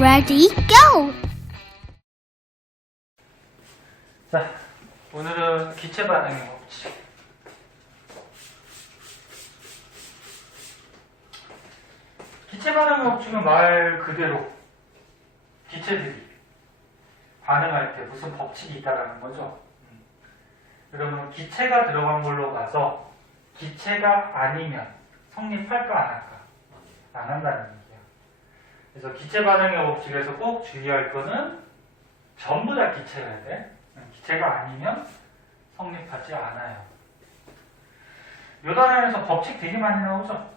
Ready, go! 자, 오늘은 기체 반응의 법칙. 기체 반응의 법칙은 말 그대로 기체들이 반응할 때 무슨 법칙이 있다라는 거죠. 그러면 기체가 들어간 걸로 가서 기체가 아니면 성립할까 안 할까? 안 한다는 얘기예요. 그래서 기체 반응의 법칙에서 꼭 주의할 거는 전부 다 기체여야 돼. 기체가 아니면 성립하지 않아요. 요 단원에서 법칙 되게 많이 나오죠?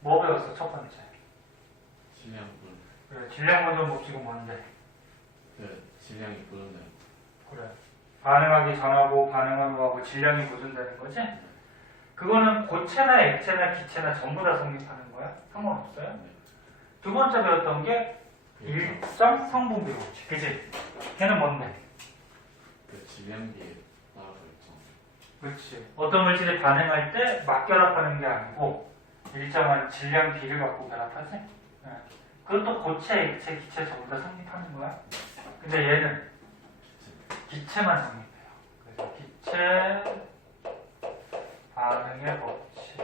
뭐 배웠어? 첫 번째. 질량분. 그래, 질량 보존 법칙은 뭔데? 질량이 보존되는 거. 그래. 반응하기 전하고 반응한 거하고 질량이 보존되는 거지? 그거는 고체나 액체나 기체나 전부 다 성립하는 거야? 상관없어요? 네. 두 번째 배웠던 게 일정 성분비 법칙. 그지? 걔는 뭔데? 그 질량비에 따라서 일정. 그렇지. 어떤 물질이 반응할 때 막 결합하는 게 아니고 일정한 질량 비를 갖고 결합하지? 네. 그것도 고체, 액체, 기체 전부 다 성립하는 거야. 근데 얘는 기체만 성립해요. 그래서 기체 반응의 법칙.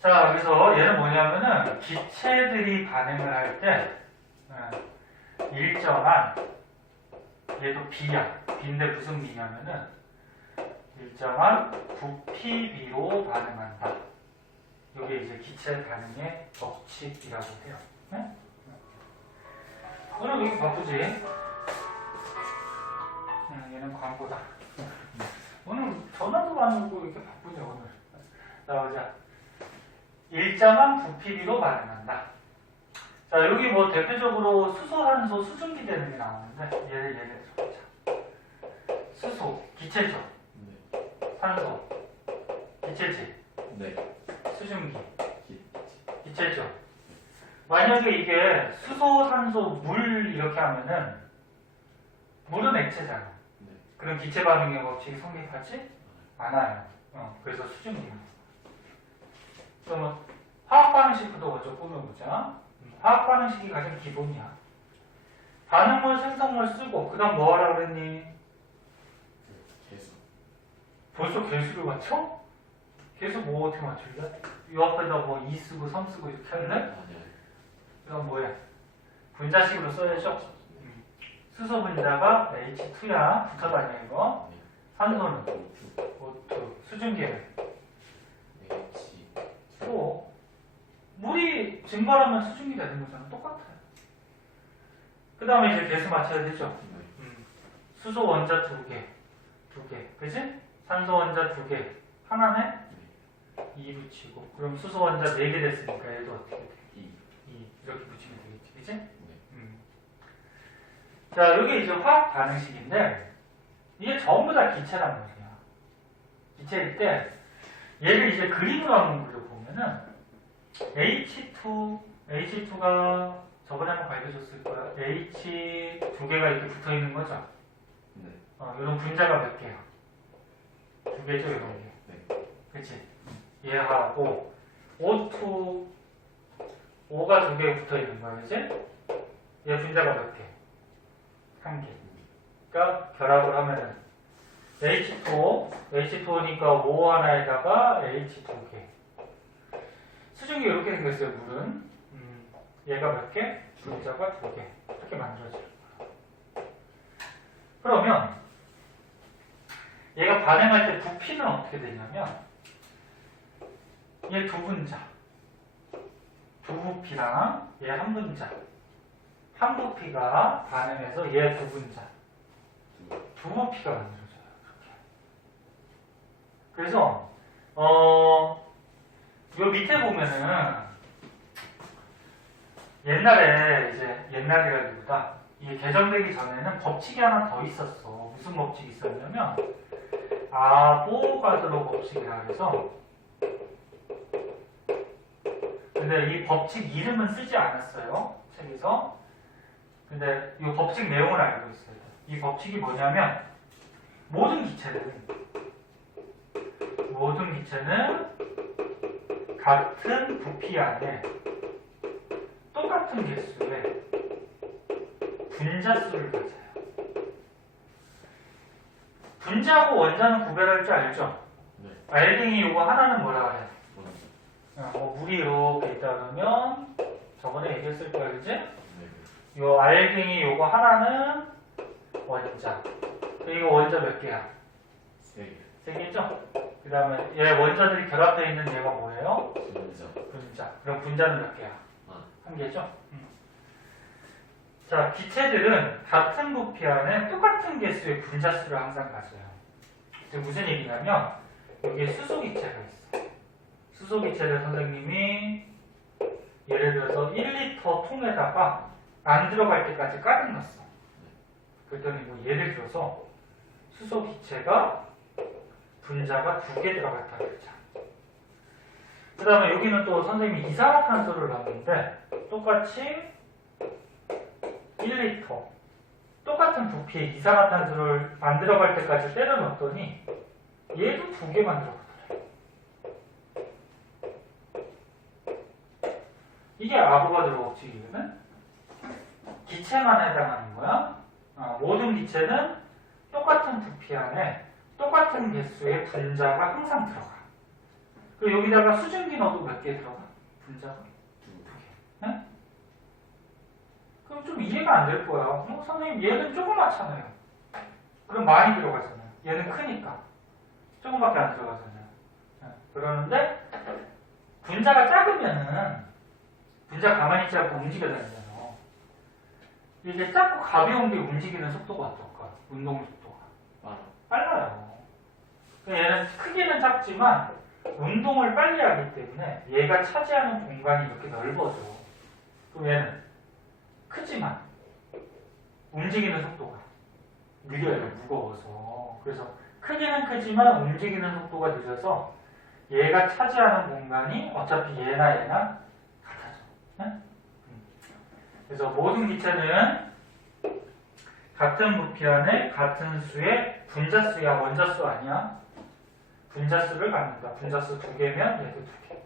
자, 그래서 얘는 뭐냐면은 기체들이 반응을 할 때 일정한, 얘도 비야. 비인데 무슨 비냐면은 일정한 부피비로 반응한다. 이게 이제 기체 반응의 법칙이라고 해요. 네? 오늘 왜 이렇게 바쁘지? 얘는 광고다. 오늘 전화도 많이 오고 이렇게 바쁘냐 오늘. 나오자. 일정한 부피비로 반응한다. 자, 여기 뭐 대표적으로 수소, 산소, 수증기 되는 게 나오는데 예를 들어보자. 수소, 기체죠. 네. 산소, 기체지. 네. 수증기, 기. 기체죠. 만약에 이게 수소, 산소, 물 이렇게 하면은 물은 액체잖아. 네. 그럼 기체 반응의 법칙이 성립하지 않아요. 그래서 수증기는. 그러면 화학 반응식부터 먼저 꾸며보자. 화학 반응식이 가장 기본이야. 반응물, 생성물 쓰고 그다음 뭐 하라 그랬니? 개수. 벌써 개수를 맞춰? 개수 뭐 어떻게 맞출래? 이 앞에다 뭐 2 쓰고 3 쓰고 이렇게 할래? 아니요. 그럼 뭐야? 분자식으로 써야죠. 수소 분자가 H2야. 붙어 다녀 이거. 산소는 O2. 수증기는 H. O. 물이 증발하면 수증기 되는 거잖아. 똑같아요. 그 다음에 이제 개수 맞춰야 되죠. 수소 원자 2개. 2개. 그지? 산소 원자 2개. 하나네? 2 붙이고. 그럼 수소 원자 4개 됐으니까 얘도 어떻게 돼? 2. 이렇게 붙이면 되겠지. 그지? 네. 자, 여기 이제 화학 반응식인데, 이게 전부 다 기체란 말이야. 기체일 때, 얘를 이제 그림으로 한번 그려보면은, H2가 저번에 한번 가르쳐줬을 거야. H 2개가 이렇게 붙어 있는 거죠? 네. 이런 분자가 몇 개야? 2개죠, 이런 게. 네. 그치? 얘하고, O2, O가 2개 붙어 있는 거야, 그치? 얘 분자가 몇 개? 1개. 그러니까 결합을 하면은 H2O니까 O 하나에다가 H 2개. 수증기 이렇게 생겼어요, 물은. 얘가 몇 개? 분자가 2개. 이렇게 만들어져요. 그러면 얘가 반응할 때 부피는 어떻게 되냐면 얘 두 분자. 두 부피랑 얘 한 분자. 한 부피가 반응해서 얘 두 분자. 두 부피가 만들어져요. 그렇게. 그래서 요 밑에 보면은 옛날이라기보다 이게 개정되기 전에는 법칙이 하나 더 있었어. 무슨 법칙이 있었냐면 아보가드로 법칙이라 해서. 근데 이 법칙 이름은 쓰지 않았어요. 책에서. 근데 이 법칙 내용을 알고 있어요. 이 법칙이 뭐냐면 모든 기체는 같은 부피 안에 똑같은 개수의 분자수를 가져요. 분자하고 원자는 구별할 줄 알죠? 네. 알갱이 요거 하나는 뭐라 그래? 원자. 물이 이렇게 있다 그러면 저번에 얘기했을 거야, 그지? 네. 요 알갱이 요거 하나는 원자. 이거 원자 몇 개야? 세 개. 세 개죠? 그 다음에 얘 원자들이 결합되어 있는 얘가 뭐예요? 분자. 분자. 그럼 분자는 몇 개야? 아. 한 개죠? 자, 기체들은 같은 부피 안에 똑같은 개수의 분자수를 항상 가져요. 지금 무슨 얘기냐면 여기에 수소기체가 있어. 수소기체를 선생님이 예를 들어서 1리터 통에다가 안 들어갈 때까지 가득 넣었어. 그랬더니 뭐 예를 들어서 수소기체가 분자가 2개 들어갔다 그러자. 그 다음에 여기는 또 선생님이 이산화탄소를 넣었는데 똑같이 1리터 똑같은 부피의 이산화탄소를 안 들어갈 때까지 때려 넣었더니 얘도 2개만 들어가더래. 이게 아보가드로 법칙이거든. 기체만 해당하는 거야. 모든 기체는 똑같은 부피 안에 똑같은 개수의 분자가 항상 들어가. 그리고 여기다가 수증기 넣어도 몇 개 들어가? 분자가? 2개. 네? 그럼 좀 이해가 안 될 거야. 선생님 얘는 조그맣잖아요. 그럼 많이 들어가잖아요. 얘는 크니까 조금밖에 안 들어가잖아요. 그러는데 분자가 작으면은 분자 가만히 있지 않고 움직여 다니잖아. 이게 작고 가벼운 게 움직이는 속도가 어떨까? 운동 속도가 빨라요. 얘는 크기는 작지만 운동을 빨리 하기 때문에 얘가 차지하는 공간이 이렇게 넓어져. 그럼 얘는 크지만 움직이는 속도가 느려요. 무거워서. 그래서 크기는 크지만 움직이는 속도가 느려서 얘가 차지하는 공간이 어차피 얘나 같아져. 네? 그래서 모든 기체는 같은 부피 안에 같은 수의 분자수야. 원자수 아니야. 분자수를 갖는다. 분자수 2개면 얘도 2개.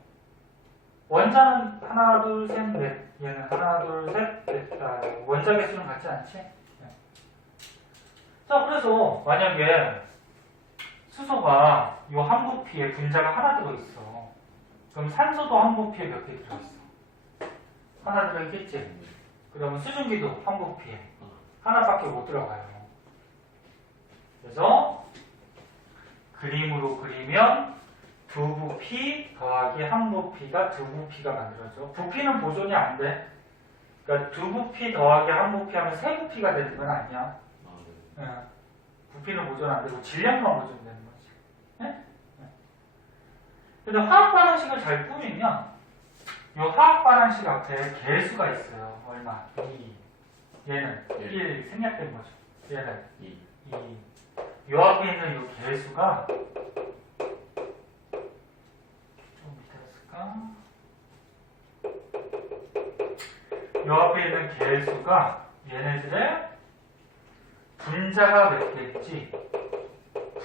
원자는 하나, 둘, 셋, 넷. 얘는 하나, 둘, 셋, 넷. 원자 개수는 같지 않지? 네. 자, 그래서 만약에 수소가 이 한 부피에 분자가 하나 들어있어. 그럼 산소도 한 부피에 몇 개 들어있어? 하나 들어있겠지? 그러면 수증기도 한 부피에 하나밖에 못 들어가요. 그래서 그림으로 그리면 두 부피 더하기 한 부피가 두 부피가 만들어져. 부피는 보존이 안 돼. 그러니까 두 부피 더하기 한 부피 하면 세 부피가 되는 건 아니야. 네. 부피는 보존 안 되고 질량만 보존되는 거지. 네? 근데 화학 반응식을 잘 꾸미면 이 화학 반응식 앞에 개수가 있어요. 얼마? 2. 얘는 1 생략된 거죠. 얘는 2. 이 앞에 있는 이 개수가 좀 밑에 쓸까? 이 앞에 있는 개수가 얘네들의 분자가 몇 개인지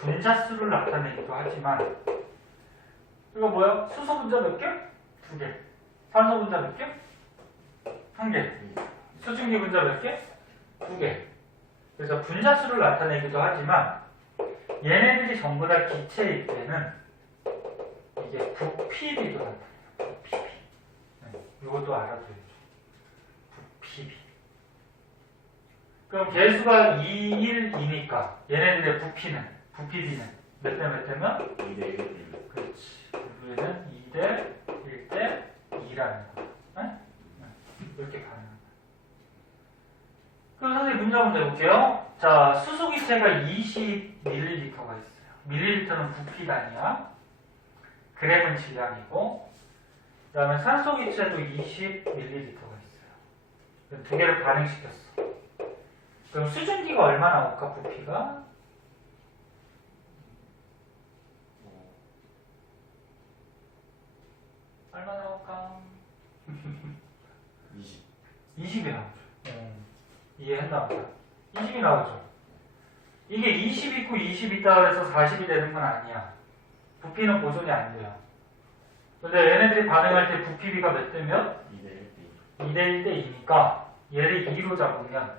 분자수를 나타내기도 하지만 이거 뭐야? 수소 분자 몇 개? 2개. 산소 분자 몇 개? 1개. 수증기 분자 몇 개? 2개. 그래서 분자수를 나타내기도 하지만 얘네들이 전부 다 기체일 때는 이게 부피비도 나타내요. 부피비. 이것도 알아둬야죠. 부피비. 그럼 개수가 2, 1, 2니까 얘네들의 부피비는 몇 대 몇 대면? 2대 1. 그렇지. 우리는 2대 1대 2라는 거야. 이렇게 가능한 거야. 그럼 선생님 문제 한번 내볼게요. 자, 수소기체가 20ml가 있어요. 밀리리터는 부피 단위야. 그램은 질량이고, 그 다음에 산소기체도 20ml가 있어요. 두 개를 반응시켰어. 그럼 수증기가 얼마 나올까, 부피가? 얼마 나올까? 20이 나오죠. 이해했나 보다. 20이 나오죠. 이게 20 있고 20 있다고 해서 40이 되는 건 아니야. 부피는 보존이 안 돼요. 근데 얘네들이 반응할 때 부피비가 몇 대 몇? 2대 1대 2대 1대 2니까 얘를 2로 잡으면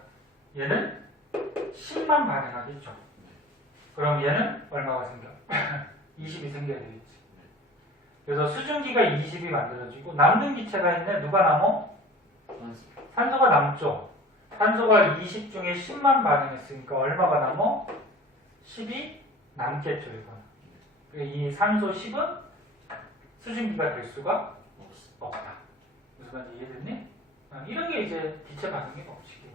얘는 10만 반응하겠죠. 그럼 얘는 얼마가 생겨? 20이 생겨야 되겠지. 그래서 수증기가 20이 만들어지고 남는 기체가 있네. 누가 남어? 산소가 남죠. 산소가 20 중에 10만 반응했으니까 얼마가 남어? 10이 남겠죠. 이거는. 이 산소 10은 수증기가 될 수가 없다. 무슨 말인지 이해됐니? 이런 게 이제 기체 반응의 법칙이에요.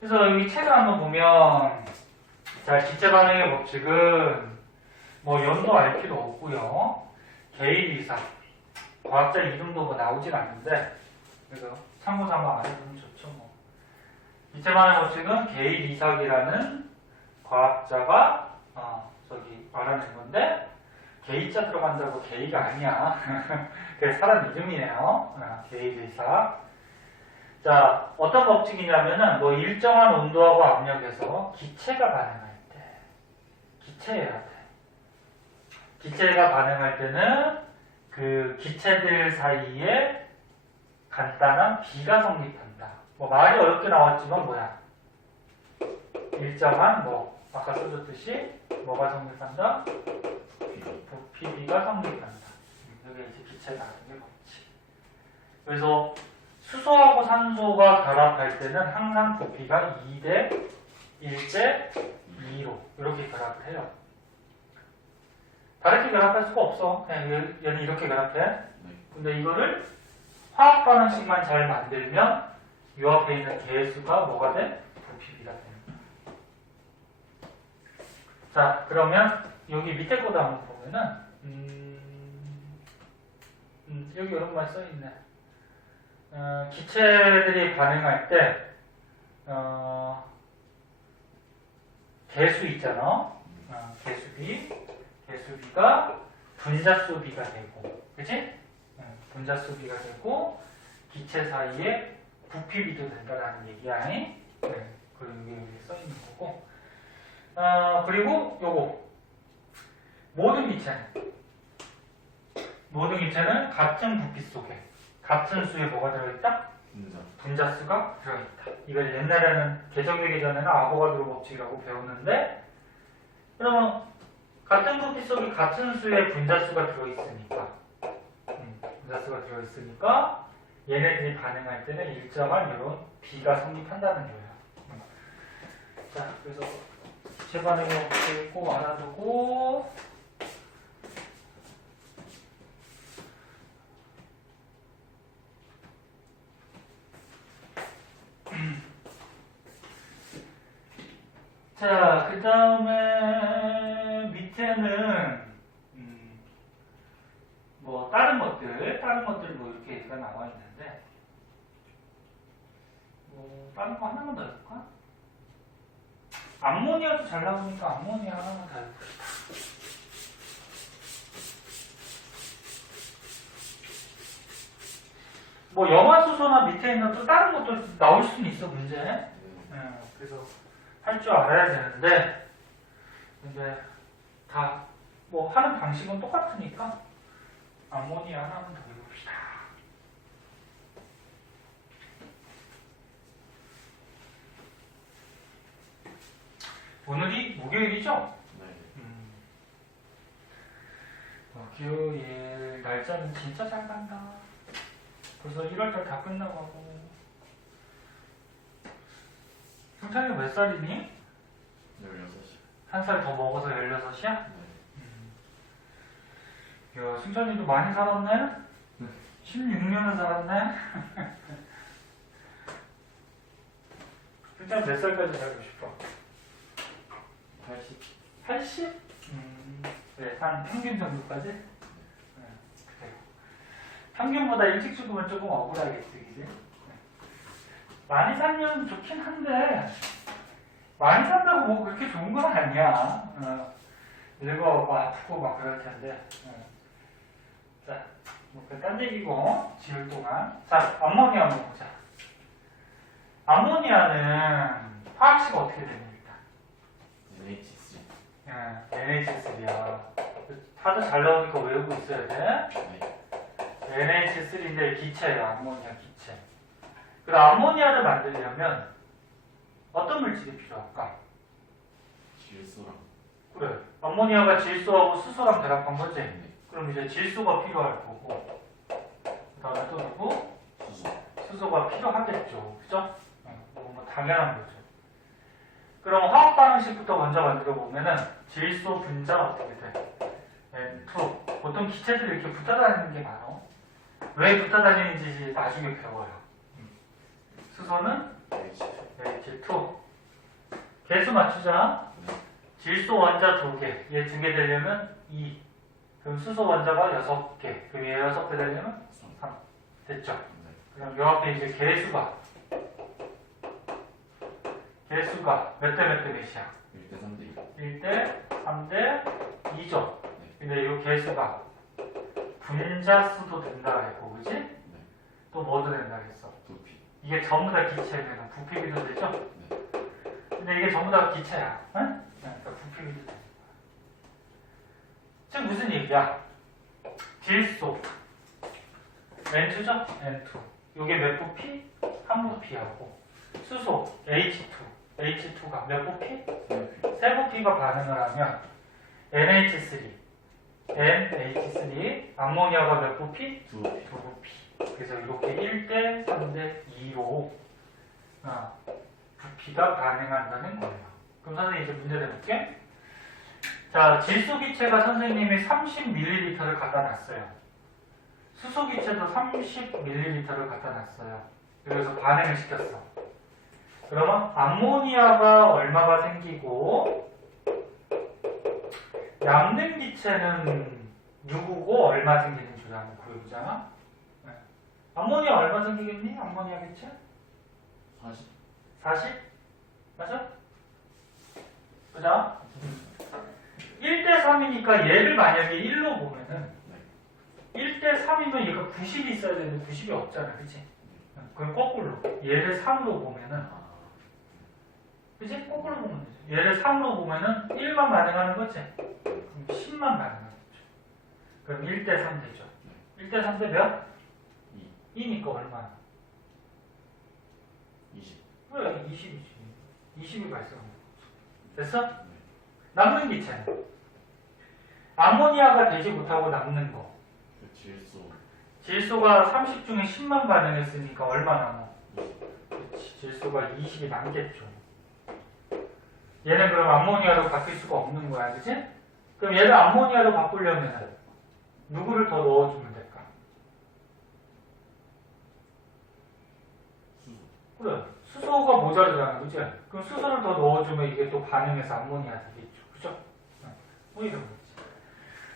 그래서 이 책을 한번 보면 자, 기체 반응의 법칙은 뭐 연도 알 필요 없고요. 게일 이상 과학자 이름도 뭐 나오질 않는데 그래서 참고 삼아 알아두면 좋죠. 뭐. 기체 반응의 법칙은 게일 이삭이라는 과학자가 저기 말하는 건데 게이자 들어간다고 게이가 아니야. 그게 사람 이름이에요. 게일 이삭. 자, 어떤 법칙이냐면은 뭐 일정한 온도하고 압력에서 기체가 반응할 때 기체여야 돼. 기체가 반응할 때는 그 기체들 사이에 간단한 비가 성립한다. 뭐 말이 어렵게 나왔지만 뭐야? 일정한 뭐 아까 써줬듯이 뭐가 성립한다? 부피비가 성립한다. 이게 이제 기체 반응의 법칙. 그래서 수소하고 산소가 결합할 때는 항상 부피가 2대 1대 2로 이렇게 결합을 해요. 다르게 결합할 수가 없어. 그냥 얘는 이렇게 결합해. 근데 이거를 화학 반응식만 잘 만들면 이 앞에 있는 개수가 뭐가 돼? 부피비가 됩니다. 자, 그러면 여기 밑에 거다 한번 보면은 여기 이런 말 써있네. 기체들이 반응할 때 개수 있잖아. 개수비가 분자수비가 되고, 그치? 분자수비가 되고 기체 사이에 부피비도 된다라는 얘기야. 그리고 여기 써 있는 거고. 그리고 요거 모든 기체는 같은 부피 속에 같은 수에 뭐가 들어있다? 분자수가 들어있다. 이걸 옛날에는 개정되기 전에는 아보가드로 법칙이라고 배웠는데, 그러면 같은 부피 속에 같은 수의 분자수가 들어있으니까 얘네들이 반응할 때는 일정한 이런 비가 성립한다는 거예요. 자, 그래서 기체 반응의 법칙 꼭 알아두고 자, 그 다음에 밑에는 뭐 다른 것들 뭐 이렇게 얘기가 나와 있는데 뭐 다른 거 하나만 더 해볼까? 암모니아도 잘 나오니까 암모니아 하나만 더 해볼까? 뭐 염화수소나 밑에 있는 또 다른 것도 나올 수는 있어 문제. 그래서 할 줄 알아야 되는데 근데 다 뭐 하는 방식은 똑같으니까 암모니아 하나만 더 해봅시다. 오늘이 목요일이죠? 네. 목요일 날짜는 진짜 잘 간다. 벌써 1월달 다 끝나가고. 승찬이 몇 살이니? 16시. 한 살 더 먹어서 16이야? 네. 야, 승찬이도 많이 살았네? 16년을 살았네? 승찬이 몇 살까지 살고 싶어? 80. 80? 그래, 한 평균 정도까지? 그래요. 평균보다 일찍 죽으면 조금 억울하겠지, 그지? 많이 살면 좋긴 한데, 많이 산다고 뭐 그렇게 좋은 건 아니야. 늙어, 막 아프고 막 그럴 텐데. 자, 뭐, 딴 얘기고, 지을 동안. 자, 암모니아 한번 보자. 암모니아는 화학식 어떻게 됩니까? NH3. NH3야. 다들 잘 나오니까 외우고 있어야 돼. 네. NH3인데 기체예요. 암모니아 기체. 그럼 암모니아를 만들려면 어떤 물질이 필요할까? 질소랑. 그래. 암모니아가 질소하고 수소랑 결합한 거지? 네. 그럼 이제 질소가 필요할 거고, 그 다음에 또 누구? 수소. 수소가 필요하겠죠. 그죠? 뭐 당연한 거죠. 그럼 화학 반응식부터 먼저 만들어 보면은 질소 분자 어떻게 돼? N2. 보통 기체들이 이렇게 붙어 다니는 게 많아. 왜 붙어 다니는지 나중에 배워요. 수소는 H2. 개수 맞추자. 질소 원자 2개. 얘 2개 되려면 2. 그럼 수소 원자가 6개. 그럼 얘 6개 되려면 3. 됐죠? 네. 그럼 요 앞에 이제 개수가 몇 대 몇 대 몇이야? 1대 3대 1대 3대 2죠. 네. 근데 요 개수가 분자수도 된다 그랬고, 그지? 네. 또 뭐도 된다 그랬어? 두피. 이게 전부 다 기체면 부피비도 되죠? 네. 근데 이게 전부 다 기체야. 응? 그러니까 부피비도 돼. 즉 무슨 얘기야? 질소 N2죠? N2. 요게 몇 부피? 한 부피하고, 수소 H2가 몇 부피? 삼피. 세 부피가 반응을 하면 NH3 암모니아가 몇 부피? 두피. 두 부피. 그래서 이렇게 1대 3대 2로 부피가 반응한다는 거예요. 그럼 선생님 이제 문제 내볼게. 자, 질소 기체가 선생님이 30ml를 갖다 놨어요. 수소 기체도 30ml를 갖다 놨어요. 그래서 반응을 시켰어. 그러면 암모니아가 얼마가 생기고 남는 기체는 누구고 얼마 생기는지 한번 구해보잖아. 네. 암모니아 얼마 생기겠니? 암모니아 기체? 40. 40? 맞아? 그죠? 1대 3이니까 얘를 만약에 1로 보면은 네. 1대 3이면 얘가 90이 있어야 되는데 90이 없잖아. 그치? 그럼 거꾸로 얘를 3으로 보면은, 그치? 거꾸로 보면 되죠. 얘를 3으로 보면은 1만 반응하는 거지? 그럼 10만 반응하는 거죠. 그럼 1대 3 되죠. 1대 3대 몇? 2. 2니까 얼마나? 20. 왜 20이지? 20이 발생한 거. 됐어? 네. 남는 기체는? 암모니아가 되지 못하고 남는 거. 그 질소. 질소가 30 중에 10만 반응했으니까 얼마 남아? 20. 그렇지. 질소가 20이 남겠죠. 얘는 그럼 암모니아로 바뀔 수가 없는 거야. 그치? 그럼 얘를 암모니아로 바꾸려면 누구를 더 넣어주면 될까? 수소. 그래. 수소가 모자르잖아. 그치? 그럼 수소를 더 넣어주면 이게 또 반응해서 암모니아 되겠죠. 그죠? 뭐 이런 거지.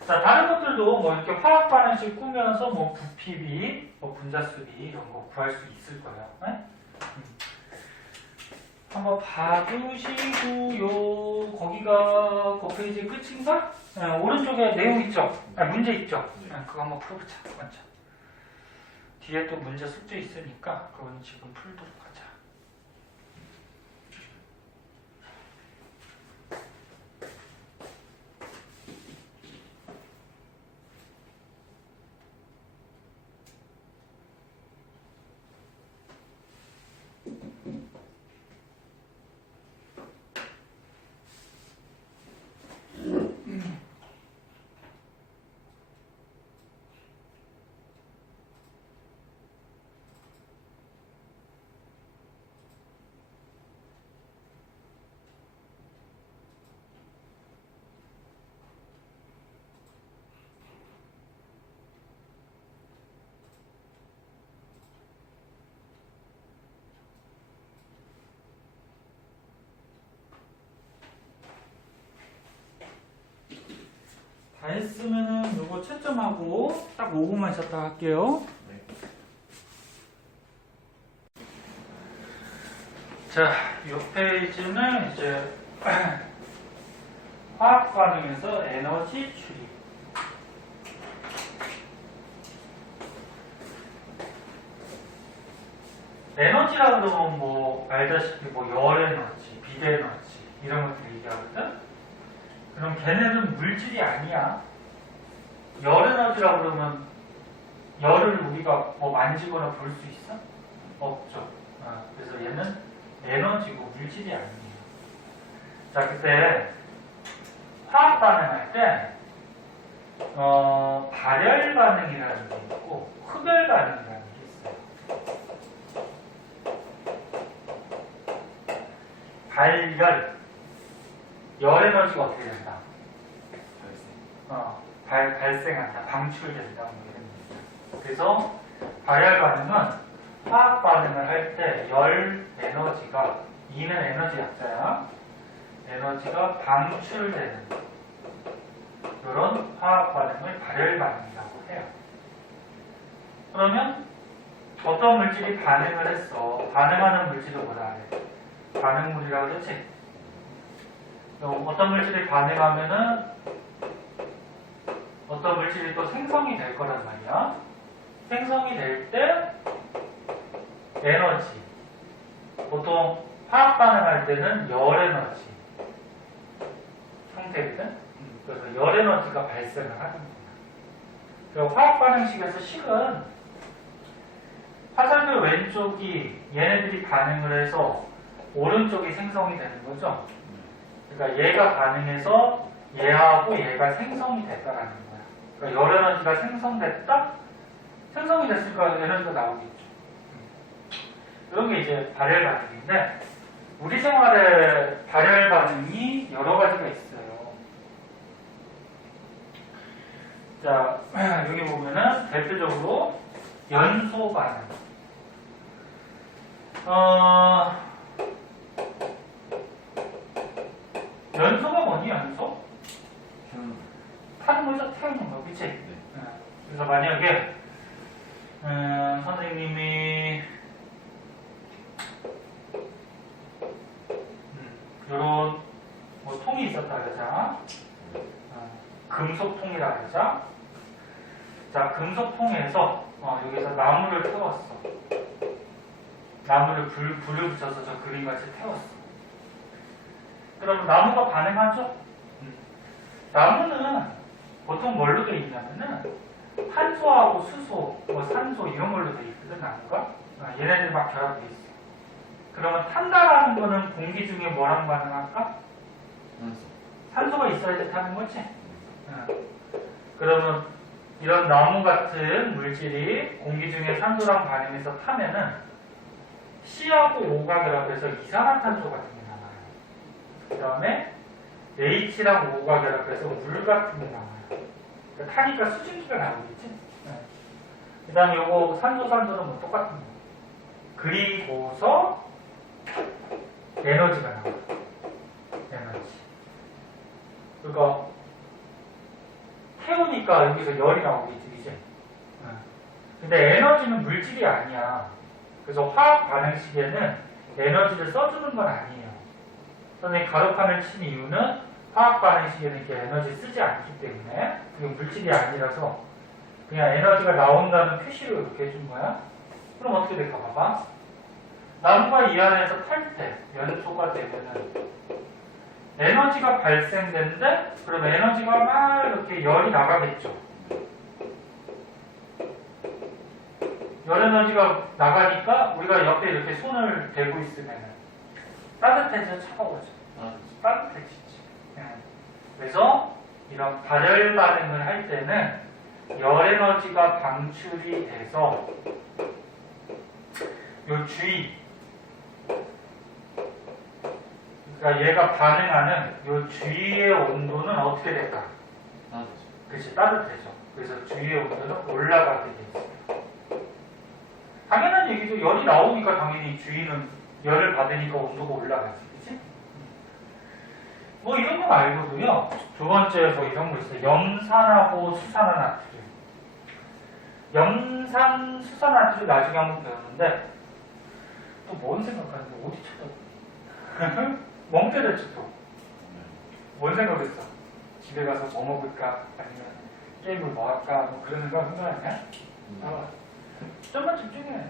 자, 다른 것들도 뭐 이렇게 화학 반응식 꾸면서 뭐 부피비, 뭐 분자수비 이런 거 구할 수 있을 거예요. 네? 한번 봐주시고요. 거기가 그 페이지 끝인가? 네, 오른쪽에 내용 있죠? 문제 있죠? 네. 그거 한번 풀어보자. 먼저. 뒤에 또 문제 숙제 있으니까 그건 지금 풀도록 하자. 다 했으면은 요거 채점하고 딱 5분만 쉬었다 할게요. 네. 자, 이 페이지는 이제 화학 반응에서 에너지 출입. 에너지라고 그러면 뭐 알다시피 뭐 열 에너지, 빛 에너지 이런 것들 얘기하거든. 그럼 걔네는 물질이 아니야. 열 에너지라고 그러면 열을 우리가 뭐 만지거나 볼 수 있어? 없죠. 그래서 얘는 에너지고 물질이 아니에요. 자, 그때 화학 반응할 때 발열 반응이라는 게 있고 흡열 반응이라는 게 있어요. 발열, 열 에너지가 어떻게 된다? 발생한다, 방출된다, 뭐 이런 얘기죠. 그래서 발열 반응은 화학 반응을 할 때 열 에너지가, E는 에너지 약자야. 에너지가 방출되는 이런 화학 반응을 발열 반응이라고 해요. 그러면 어떤 물질이 반응을 했어? 반응하는 물질을 뭐라 그래? 반응물이라고 그러지? 어떤 물질이 반응하면은 어떤 물질이 또 생성이 될 거란 말이야. 생성이 될 때 에너지, 보통 화학 반응할 때는 열 에너지 형태거든. 그래서 열 에너지가 발생을 하는 거야. 그리고 화학 반응식에서 식은 화살표 왼쪽이 얘네들이 반응을 해서 오른쪽이 생성이 되는 거죠. 그러니까 얘가 반응해서 얘하고 얘가 생성이 됐다라는 거야. 그러니까 열 에너지가 생성됐다? 생성이 됐으니까 에너지가 나오겠죠. 이런 게 이제 발열 반응인데, 우리 생활에 발열 반응이 여러 가지가 있어요. 자, 여기 보면은 대표적으로 연소 반응. 연소가 뭐니, 연소? 타는 거죠, 태우는 거, 그치? 네. 그래서 만약에, 선생님이, 요런, 뭐, 통이 있었다 그러자. 금속통이라 그러자. 자, 금속통에서, 여기서 나무를 태웠어. 나무를 불을 붙여서 저 그림같이 태웠어. 그러면 나무가 반응하죠? 나무는 보통 뭘로 되어 있냐면은 탄소하고 수소, 뭐 산소 이런 걸로 되어 있거든, 나무가. 얘네들 막 결합되어 있어. 그러면 탄다라는 거는 공기 중에 뭐랑 반응할까? 산소가 있어야지 타는 거지? 그러면 이런 나무 같은 물질이 공기 중에 산소랑 반응해서 타면은 C하고 O가 결합해서 이산화탄소 같은 게 나와요. 그 다음에 H랑 O가 결합해서 물 같은 게 나와요. 그러니까 타니까 수증기가 나오겠지? 그 다음에 요거 산소는 뭐 똑같은 거. 그리고서 에너지가 나와요. 에너지. 그러니까 태우니까 여기서 열이 나오겠지, 이제. 근데 에너지는 물질이 아니야. 그래서 화학 반응식에는 에너지를 써주는 건 아니에요. 선생님 가로판을 친 이유는 화학 반응식에는 이렇게 에너지 쓰지 않기 때문에 그게 물질이 아니라서 그냥 에너지가 나온다는 표시로 이렇게 해준 거야. 그럼 어떻게 될까 봐봐. 나무가 이 안에서 탈 때, 연소가 되면은 에너지가 발생되는데, 그럼 에너지가 막 이렇게 열이 나가겠죠. 열 에너지가 나가니까 우리가 옆에 이렇게 손을 대고 있으면 따뜻해져, 차가워져. 따뜻해지지. 그래서 이런 발열 반응을 할 때는 열 에너지가 방출이 돼서 요 주위, 그러니까 얘가 반응하는 요 주위의 온도는 어떻게 될까? 그렇지, 따뜻해져. 그래서 주위의 온도는 올라가게 돼 있어요. 당연한 얘기죠. 열이 나오니까 당연히 주위는 열을 받으니까 온도가 올라가지, 그렇지? 뭐 이런 거 말고도요. 두 번째 뭐 이런 거 있어요. 염산하고 수산화나트륨. 염산, 수산화트륨 나중에 한번 배웠는데 또 뭔 생각하는데 어디 쳐다보니? 멍 때렸지 또. 뭔 생각했어? 집에 가서 뭐 먹을까? 아니면 게임을 뭐 할까? 뭐 그런 생각 한 거 아니야? 좀만 집중해.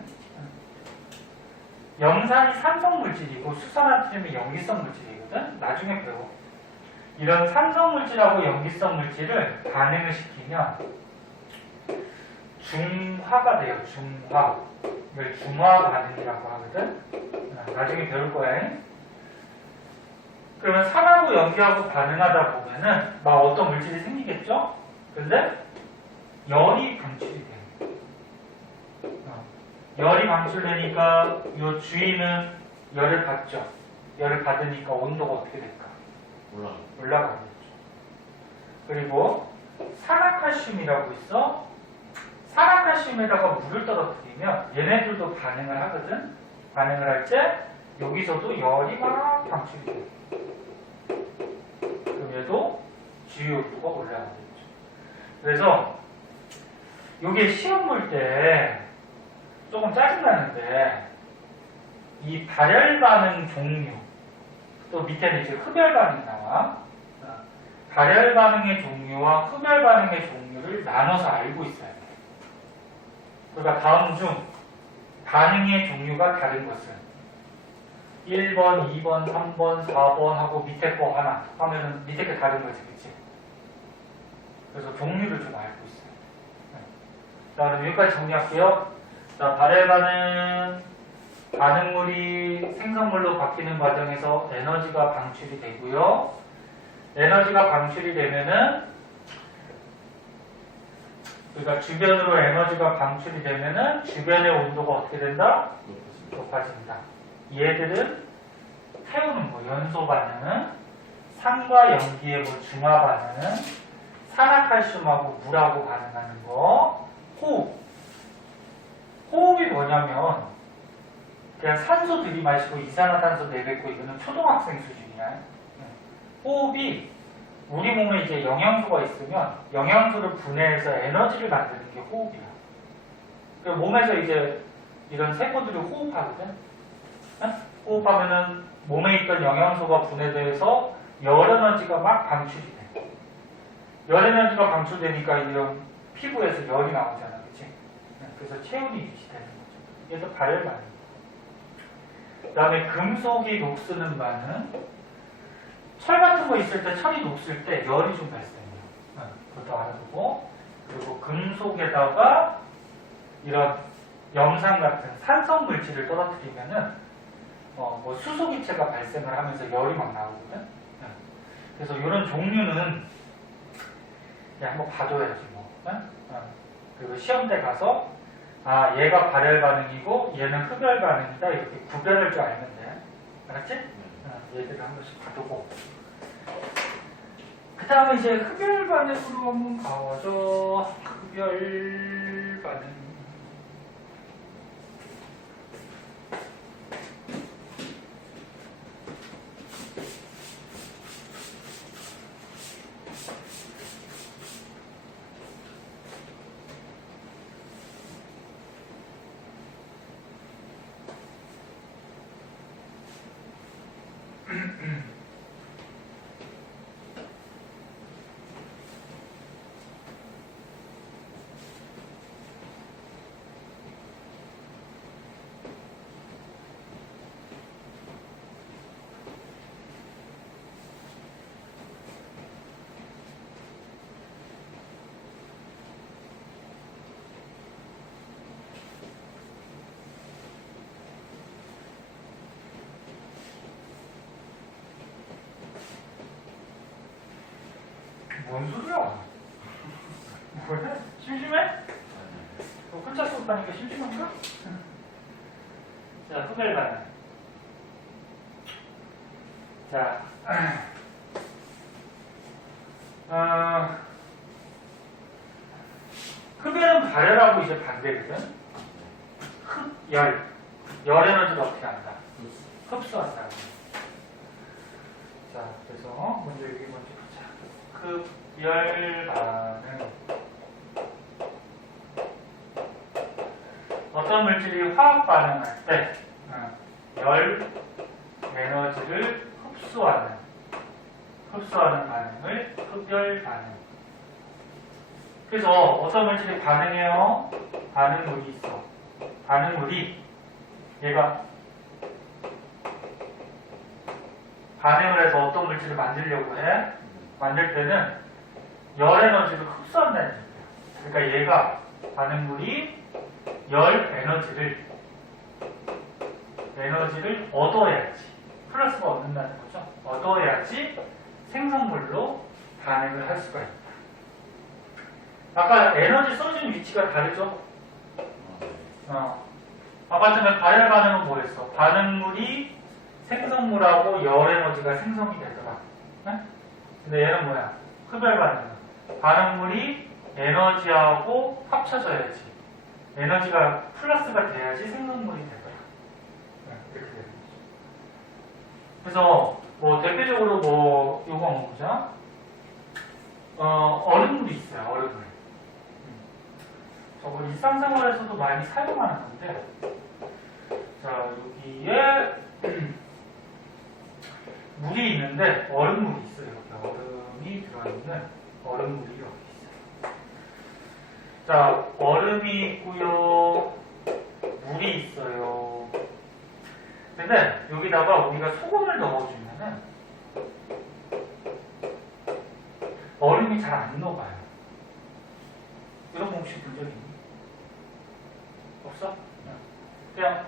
염산이 산성 물질이고 수산화트륨이 염기성 물질이거든? 나중에 배워. 이런 산성 물질하고 염기성 물질을 반응을 시키면 중화가 돼요. 중화. 이걸 중화 반응이라고 하거든. 나중에 배울 거야. 그러면 산하고 염기하고 반응하다 보면은 막 어떤 물질이 생기겠죠? 근데 열이 방출이 돼요. 열이 방출되니까 이 주위는 열을 받죠. 열을 받으니까 온도가 어떻게 될까? 올라가겠죠. 그리고 산화칼슘이라고 있어. 산화칼슘에다가 물을 떨어뜨리면 얘네들도 반응을 하거든. 반응을 할 때 여기서도 열이 막 방출이 돼요. 그럼 얘도 주위 온도가 올라가겠죠. 그래서 이게 시험 볼 때 조금 짜증나는데 이 발열 반응 종류 또 밑에는 이제 흡열 반응이 나와. 발열 반응의 종류와 흡열 반응의 종류를 나눠서 알고 있어야 돼. 그러니까 다음 중 반응의 종류가 다른 것은 1번, 2번, 3번, 4번 하고 밑에 거 하나 하면은 밑에 게 다른 거지, 그치? 그래서 종류를 좀 알고 있어요. 자, 그럼 여기까지 정리할게요. 자, 발열 반응, 반응물이 생성물로 바뀌는 과정에서 에너지가 방출이 되고요. 에너지가 방출이 되면은, 그러니까 주변으로 에너지가 방출이 되면은 주변의 온도가 어떻게 된다? 높아진다. 얘들은 태우는 거, 연소 반응은, 산과 염기의 뭐 중화 반응은, 산화칼슘하고 물하고 반응하는 거, 호흡. 호흡이 뭐냐면, 그냥 산소 들이마시고 이산화탄소 내뱉고 이거는 초등학생 수준이야. 호흡이 우리 몸에 이제 영양소가 있으면 영양소를 분해해서 에너지를 만드는 게 호흡이야. 그러니까 몸에서 이제 이런 세포들이 호흡하거든. 호흡하면은 몸에 있던 영양소가 분해돼서 열 에너지가 막 방출이 돼. 열 에너지가 방출되니까 이런 피부에서 열이 나오잖아, 그렇지? 그래서 체온이 유지되는 거죠. 얘도 발열 반응. 그다음에 금속이 녹쓰는 반응. 철 같은 거 있을 때 철이 녹슬 때 열이 좀 발생해요. 그것도 알아두고. 그리고 금속에다가 이런 염산 같은 산성 물질을 떨어뜨리면은 뭐 수소기체가 발생을 하면서 열이 막 나오거든. 그래서 이런 종류는 그냥 한번 봐줘야지 뭐. 그리고 시험 때 가서 아 얘가 발열 반응이고 얘는 흡열 반응이다 이렇게 구별할 줄 알면 돼. 알았지? 얘들을 한 번씩 봐두고 그 다음에 이제 흡열 반응으로 한번 가보죠. 흡열 반응. 뭔 소리야? 뭐야? 심심해? 혼자 수업하니까 심심한가? 자, 흡열 반응. 자, 흡열은 발열하고 이제 반대거든? 흡열. 열 에너지가 어떻게 한다? 흡수한다. 자, 그래서 먼저 여기 먼저 보자. 흡열 반응. 어떤 물질이 화학 반응할 때 열 에너지를 흡수하는 반응을 흡열 반응. 그래서 어떤 물질이 반응해요? 반응물이 있어. 반응물이 얘가 반응을 해서 어떤 물질을 만들려고 해? 만들 때는 열 에너지를 흡수한다는 얘기예요. 그러니까 얘가 반응물이 열 에너지를 얻어야지, 플러스가 얻는다는 거죠. 얻어야지 생성물로 반응을 할 수가 있다. 아까 에너지 쏘는 위치가 다르죠? 아까 전에 발열 반응은 뭐였어? 반응물이 생성물하고 열 에너지가 생성이 되더라. 네? 근데 얘는 뭐야? 흡열 반응은 반응물이 에너지하고 합쳐져야지, 에너지가 플러스가 돼야지 생성물이 되더라. 네, 이렇게 되는 거죠. 그래서 뭐 대표적으로 뭐 요거 한번 보자. 얼음물이 있어요. 얼음물. 저거 일상생활에서도 많이 사용하는 건데, 자 여기에 물이 있는데 얼음물이 있어요. 이렇게 얼음이 들어있는 얼음물이 여기 있어요. 자, 얼음이 있고요, 물이 있어요. 근데 여기다가 우리가 소금을 넣어주면은 얼음이 잘 안 녹아요. 이런 거 혹시 본 적 있니? 없어? 그냥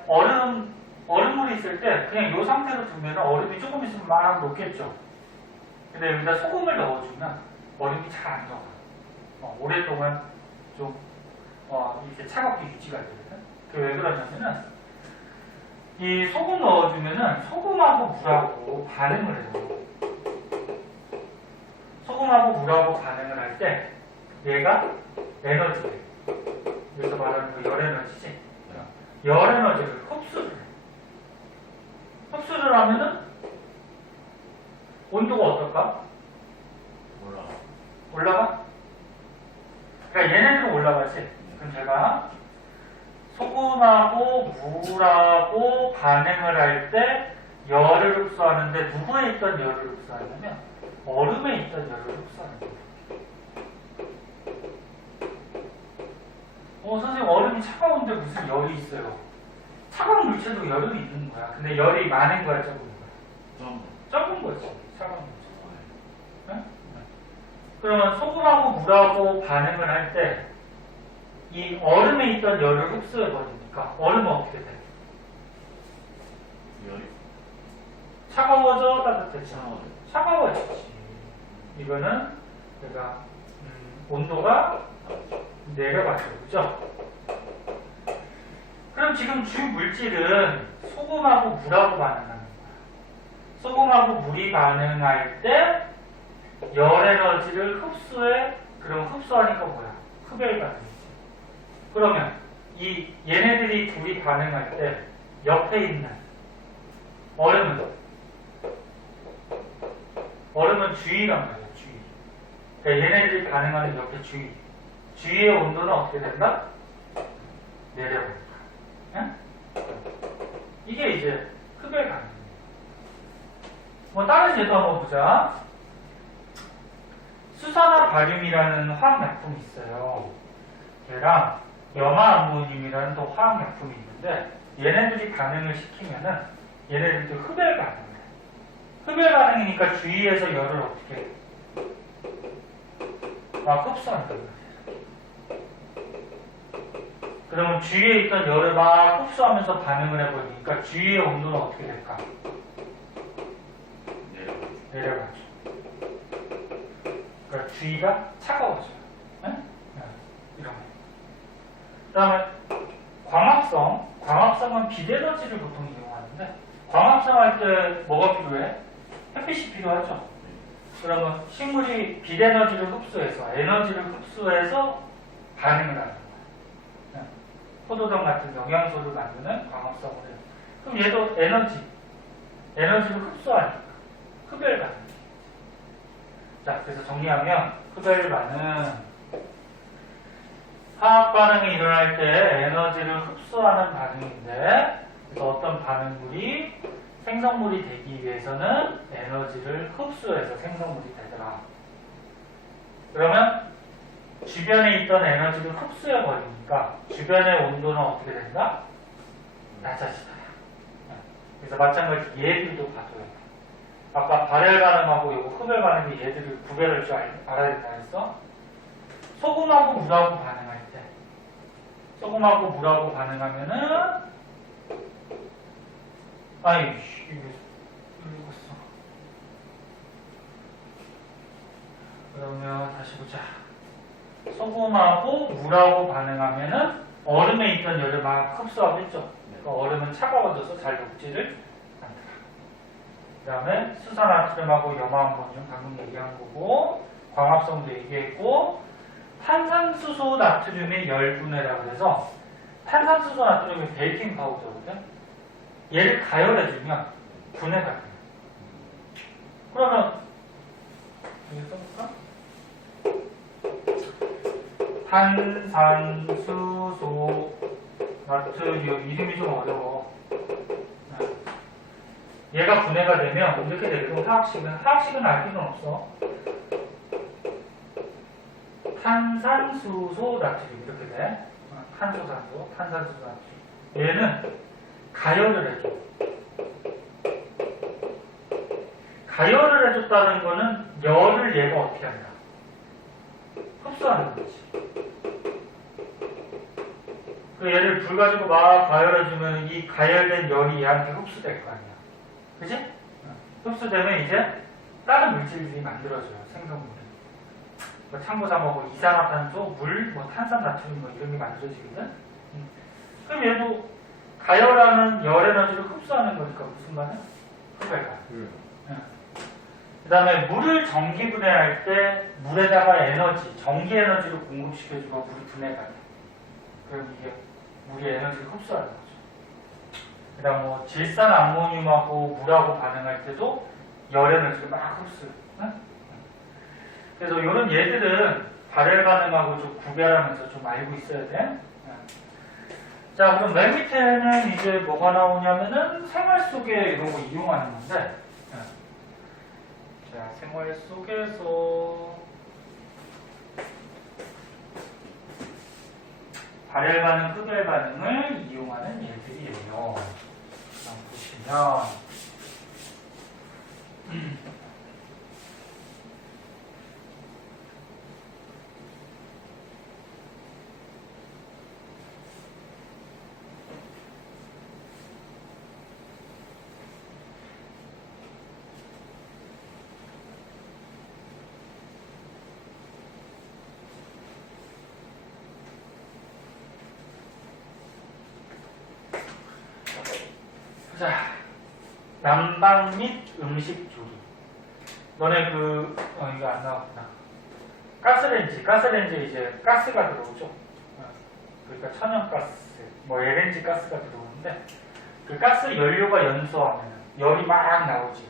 얼음물이 있을 때 그냥 이 상태로 두면 얼음이 조금 있으면 막 녹겠죠. 근데 여기다 소금을 넣어주면 얼음이 잘 안 녹아. 오랫동안 좀 이렇게 차갑게 유지가 되거든. 그게 왜 그러냐면은 이 소금 넣어주면은 소금하고 물하고 반응을 해요. 소금하고 물하고 반응을 할 때 얘가 에너지를, 여기서 말하는 그 열 에너지지? 열 에너지를 흡수를 해. 흡수를 하면은 온도가 어떨까? 올라가? 그러니까 얘네들은 올라가지. 그럼 제가 소금하고 물하고 반응을 할 때 열을 흡수하는데 누구에 있던 열을 흡수하냐면 얼음에 있던 열을 흡수하는 거예요. 선생님 얼음이 차가운데 무슨 열이 있어요? 차가운 물체도 열이 있는 거야. 근데 열이 많은 거야, 적은 거야? 적은 거지. 차가운 물체. 네? 그러면 소금하고 물하고 반응을 할 때 이 얼음에 있던 열을 흡수해 버리니까 얼음은 어떻게 돼? 열이 차가워져, 따뜻해져? 차가워지지. 이거는 내가 온도가 내려가죠, 그죠? 그럼 지금 주 물질은 소금하고 물하고 반응하는 거야. 소금하고 물이 반응할 때 열 에너지를 흡수해. 그럼 흡수하니까 뭐야? 흡열 반응이지. 그러면 이 얘네들이 둘이 반응할 때 옆에 있는 얼음은 주위란 말이야, 주위. 그러니까 얘네들이 반응하는 옆에 주위의 온도는 어떻게 된다? 내려온다. 응? 이게 이제 흡열 반응입니다. 뭐 다른 예도 한번 보자. 수산화 바륨이라는 화학약품이 있어요. 걔랑 염화암모늄이라는 또 화학약품이 있는데 얘네들이 반응을 시키면은 얘네들도 흡열 반응을 해. 흡열 반응이니까 주위에서 열을 어떻게 해? 막 흡수한단 말이야. 그러면 주위에 있던 열을 막 흡수하면서 반응을 해버리니까 주위의 온도는 어떻게 될까? 내려가죠. 그러니까 주위가 차가워져요. 네? 네. 이런 거. 그 다음에 광합성은 빛에너지를 보통 이용하는데 광합성 할 때 뭐가 필요해? 햇빛이 필요하죠. 그러면 식물이 빛에너지를 흡수해서 에너지를 흡수해서 반응을 하는 거예요. 네. 포도당 같은 영양소를 만드는 광합성을 해요. 그럼 얘도 에너지를 흡수하니까 흡열 반응. 자, 그래서 정리하면 흡열 반응, 화학 반응이 일어날 때 에너지를 흡수하는 반응인데, 그래서 어떤 반응물이 생성물이 되기 위해서는 에너지를 흡수해서 생성물이 되더라. 그러면 주변에 있던 에너지를 흡수해 버리니까 주변의 온도는 어떻게 된다? 낮아지더라. 그래서 마찬가지 얘들도 봐줘야 돼. 아까 발열 반응하고 요거 흡열 반응이 얘들을 구별할 줄 알아야 된다 했어? 소금하고 물하고 반응할 때 소금하고 물하고 반응하면은 아이씨 이거 읽었어. 그러면 다시 보자. 소금하고 물하고 반응하면은 얼음에 있던 열을 막 흡수하겠죠. 그러니까 얼음은 차가워져서 잘 녹지를 않더라. 그 다음에 수산나트륨하고 염화암모늄 방금 얘기한 거고 광합성도 얘기했고 탄산수소 나트륨의 열분해라고 해서 탄산수소 나트륨이 베이킹 파우더거든. 얘를 가열해주면 분해가 돼요. 그러면 여기 써볼까? 탄산수소 나트륨 이름이 좀 어려워. 얘가 분해가 되면 이렇게 되고 화학식은 알 필요는 없어. 탄산수소 나트륨 이렇게 돼. 탄소산소, 탄산수소 나트륨. 얘는 가열을 해줘. 가열을 해줬다는 거는 열을 얘가 어떻게 한다? 흡수하는 거지. 그 얘를 불 가지고 막 가열해주면 이 가열된 열이 얘한테 흡수될 거 아니야. 그지? 흡수되면 이제 다른 물질들이 만들어져요. 생성물이. 뭐 참고사하고 이산화탄소, 물, 뭐 탄산나트륨 뭐 이런 게 만들어지거든. 그럼 얘도 가열하는 열 에너지를 흡수하는 거니까 무슨 말이야? 흡열가. 그 다음에 물을 전기 분해할 때 물에다가 에너지, 전기 에너지를 공급시켜주고 물이 분해가 돼. 그럼 이게 물이 에너지를 흡수하는 거죠. 그 다음 뭐 질산 암모늄하고 물하고 반응할 때도 열 에너지를 막 흡수. 응? 그래서 이런 얘들은 발열 반응하고 좀 구별하면서 좀 알고 있어야 돼. 응. 자, 그럼 맨 밑에는 이제 뭐가 나오냐면은 생활 속에 이런 거 이용하는 건데. 자, 생활 속에서 발열 반응, 흡열 반응을 이용하는 예들이에요. 보시면 자, 난방 및 음식 조리. 너네 이거 안 나왔구나. 가스레인지에 이제 가스가 들어오죠. 그러니까 천연가스, 뭐 LNG 가스가 들어오는데 그 가스 연료가 연소하면 열이 막 나오지.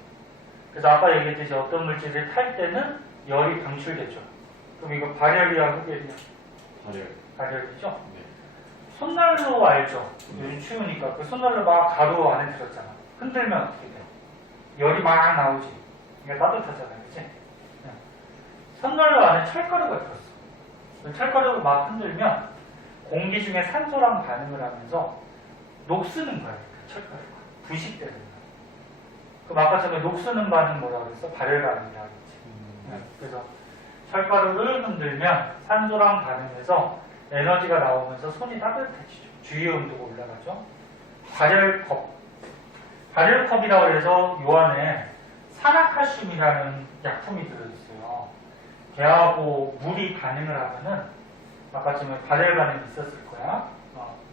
그래서 아까 얘기했듯이 어떤 물질을 탈 때는 열이 방출되죠. 그럼 이거 발열이야, 흡열이야? 발열이죠. 네. 손난로 알죠? 요즘 추우니까 그 손난로 막 가루 안에 들었잖아. 흔들면 어떻게 돼? 열이 막 나오지. 그러니까 따뜻하잖아, 그치? 손난로 안에 철가루가 들었어. 그 철가루를 막 흔들면 공기 중에 산소랑 반응을 하면서 녹쓰는 거야, 그 철가루가. 부식되는 거야. 그럼 아까 전에 녹쓰는 반응 뭐라고 그랬어? 발열 반응이라고 그랬지. 그래서 철가루를 흔들면 산소랑 반응해서 에너지가 나오면서 손이 따뜻해지죠. 주위 온도가 올라가죠. 발열컵이라고 해서 요 안에 산화칼슘이라는 약품이 들어있어요. 걔하고 물이 반응을 하면은 아까 전에 발열 반응이 있었을 거야.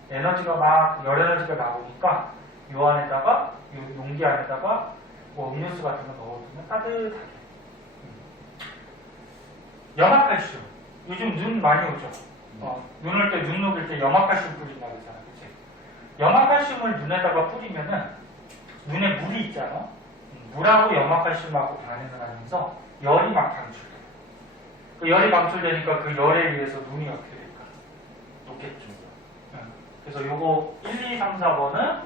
에너지가 막 열 에너지가 나오니까 요 안에다가 요 용기 안에다가 뭐 음료수 같은 거 넣어두면 따뜻하게. 염화칼슘. 요즘 눈 많이 오죠. 눈 올 때, 눈 녹일 때 염화칼슘 뿌린다고 하잖아. 그치? 염화칼슘을 눈에다가 뿌리면은 눈에 물이 있잖아. 물하고 염화칼슘하고 반응을 하면서 열이 막 방출돼. 그 열이 방출되니까 그 열에 의해서 눈이 어떻게 될까? 녹겠죠. 그래서 요거 1, 2, 3, 4번은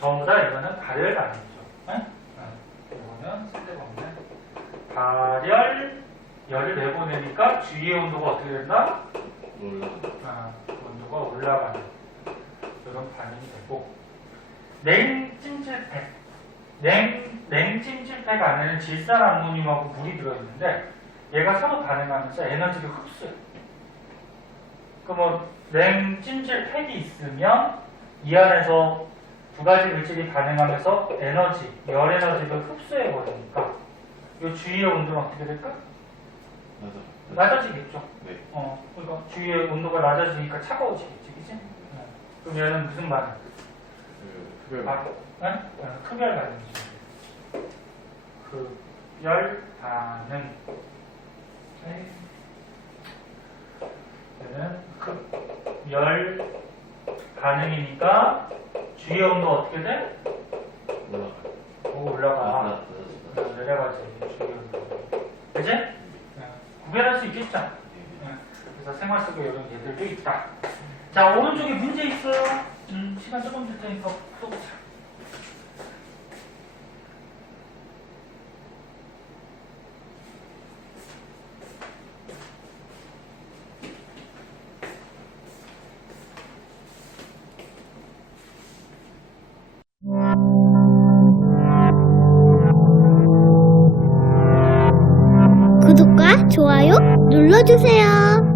전부 다 이거는 발열 반응이죠. 이거는 쓸데없는 발열, 열을 내보내니까 주위의 온도가 어떻게 된다? 온도가 올라가는 이런 반응이 되고 냉찜질팩, 냉 냉찜질팩 안에는 질산암모늄하고 물이 들어있는데 얘가 서로 반응하면서 에너지를 흡수해. 그럼 냉찜질팩이 있으면 이 안에서 두 가지 물질이 반응하면서 에너지, 열 에너지를 흡수해 버리니까 이 주위의 온도는 어떻게 될까? 낮아지겠죠. 네. 그러니까 주위의 온도가 낮아지니까 차가워지겠지, 그치? 그럼 얘는 무슨 반응? 흡열 반응이죠. 흡열 반응. 얘는 흡열 반응이니까 주위의 온도 어떻게 돼? 올라가. 내려가지, 주위의 온도. 그치? 구별할 수 있겠죠? 그래서 생활 속에 이런 예들도 있다. 자, 오른쪽에 문제 있어요. 시간 조금 될 테니까 풀어보자. 구독과 좋아요 눌러주세요.